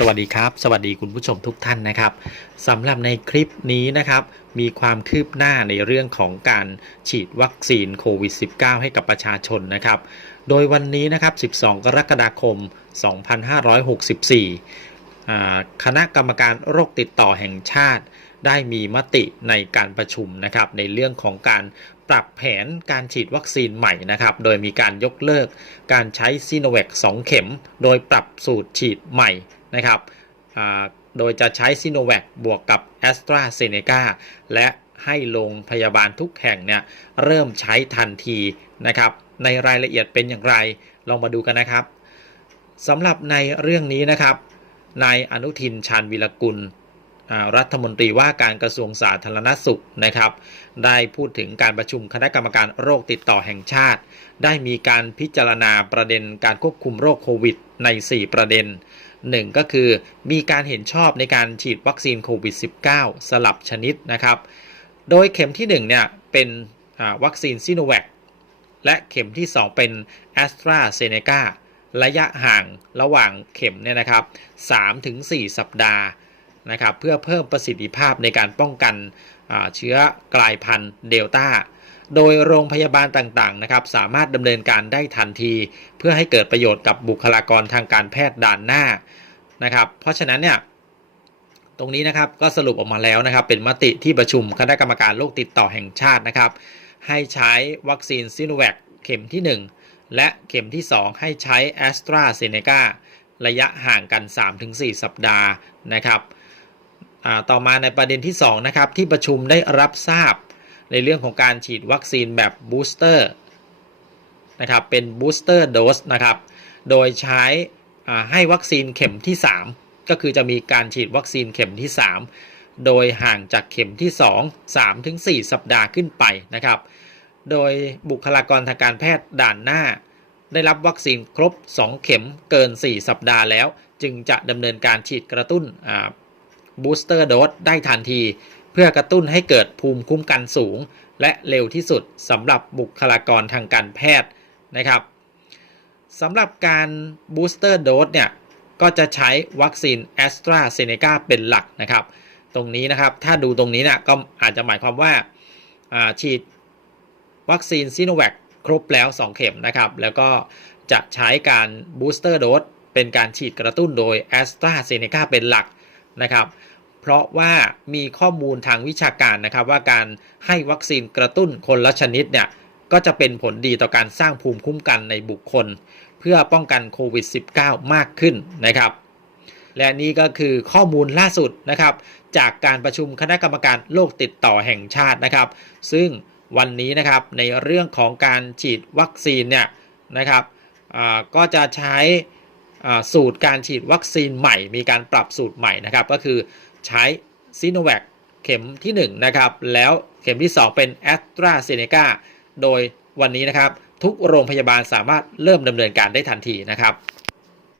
สวัสดีครับ สวัสดีคุณผู้ชมทุกท่านนะครับสำหรับในคลิปนี้นะครับ มีความคืบหน้าในเรื่องของการฉีดวัคซีนโควิด -19 ให้กับประชาชนนะครับ โดยวันนี้นะครับ 12 กรกฎาคม 2564อ่คณะกรรมการโรคติดต่อแห่งชาติ ได้มีมติในการประชุมนะครับ ในเรื่องของการปรับแผนการฉีดวัคซีนใหม่นะครับ โดยมีการยกเลิกการใช้ซีโนแวค2 เข็ม โดยปรับสูตรฉีดใหม่ นะครับโดยจะใช้ซีโนแวคบวกกับแอสตราเซเนกาและให้โรงพยาบาลทุกแห่งเนี่ยเริ่มใช้ทันทีนะครับ ในรายละเอียดเป็นอย่างไร ลองมาดูกันนะครับสำหรับในเรื่องนี้นะครับนายอนุทินชาญวิรกุลรัฐมนตรีว่าการกระทรวงสาธารณสุขนะครับ ได้พูดถึงการประชุมคณะกรรมการโรคติดต่อแห่งชาติ ได้มีการพิจารณาประเด็นการควบคุมโรคโควิดใน 4 ประเด็น 1 ก็คือมีการเห็นชอบในการฉีดวัคซีนโควิด -19 สลับชนิดนะครับ โดยเข็มที่ 1 เนี่ย เป็นวัคซีนซิโนแวคและเข็มที่ 2 เป็นแอสตราเซเนการะยะห่างระหว่างเข็มเนี่ยนะครับ3-4 สัปดาห์นะครับ เพื่อเพิ่มประสิทธิภาพในการป้องกันเชื้อกลายพันธุ์เดลต้า โดยโรงพยาบาลต่างๆนะครับสามารถดำเนินการได้ทันที เพื่อให้เกิดประโยชน์กับบุคลากรทางการแพทย์ด่านหน้านะครับ เพราะฉะนั้นเนี่ยตรงนี้นะครับก็สรุปออกมาแล้วนะครับ เป็นมติที่ประชุมคณะกรรมการโรคติดต่อแห่งชาตินะครับ ให้ใช้วัคซีนซิโนแวคเข็มที่ 1 และเข็มที่ 2 ให้ใช้แอสตราเซเนการะยะห่างกัน 3-4 สัปดาห์นะครับต่อมาในประเด็นที่2นะครับที่ประชุมได้รับทราบ ในเรื่องของการฉีดวัคซีนแบบบูสเตอร์นะครับเป็นบูสเตอร์โดสนะครับโดยใช้อาให้วัคซีนเข็มที่ 3 ก็คือจะมีการฉีดวัคซีนเข็มที่ 3 โดยห่างจากเข็มที่ 2 3ถึง4สัปดาห์ขึ้นไปนะครับ โดยบุคลากรทางการแพทย์ด่านหน้า ได้รับวัคซีนครบ 2 เข็มเกิน 4 สัปดาห์แล้ว จึงจะดำเนินการฉีดกระตุ้นบูสเตอร์โดสได้ทันที เพื่อกระตุ้นให้เกิดภูมิคุ้มกันสูง และเร็วที่สุดสำหรับบุคลากรทางการแพทย์นะครับสำหรับการบูสเตอร์โดสเนี่ยก็จะใช้วัคซีนแอสตราเซเนกาเป็นหลักนะครับ ตรงนี้นะครับถ้าดูตรงนี้เนี่ยก็อาจจะหมายความว่าาฉีดวัคซีนซีโนแวคครบแล้ว 2 เข็มนะครับ แล้วก็จะใช้การบูสเตอร์โดสเป็นการฉีดกระตุ้นโดยแอสตราเซเนกาเป็นหลักนะครับ เพราะว่ามีข้อมูลทางวิชาการนะครับ ว่าการให้วัคซีนกระตุ้นคนละชนิดเนี่ยก็จะเป็นผลดีต่อการสร้างภูมิคุ้มกันในบุคคล เพื่อป้องกันโควิด -19 มากขึ้นนะครับ และนี่ก็คือข้อมูลล่าสุดนะครับ จากการประชุมคณะกรรมการโรคติดต่อแห่งชาตินะครับ ซึ่งวันนี้นะครับในเรื่องของการฉีดวัคซีนเนี่ยนะครับก็จะใช้สูตรการฉีดวัคซีนใหม่ มีการปรับสูตรใหม่นะครับ ก็คือ ใช้ซีโนแวคเข็มที่ 1 นะครับ แล้วเข็มที่ 2 เป็นแอสตราเซเนกาโดยวันนี้นะครับ ทุกโรงพยาบาลสามารถเริ่มดำเนินการได้ทันทีนะครับ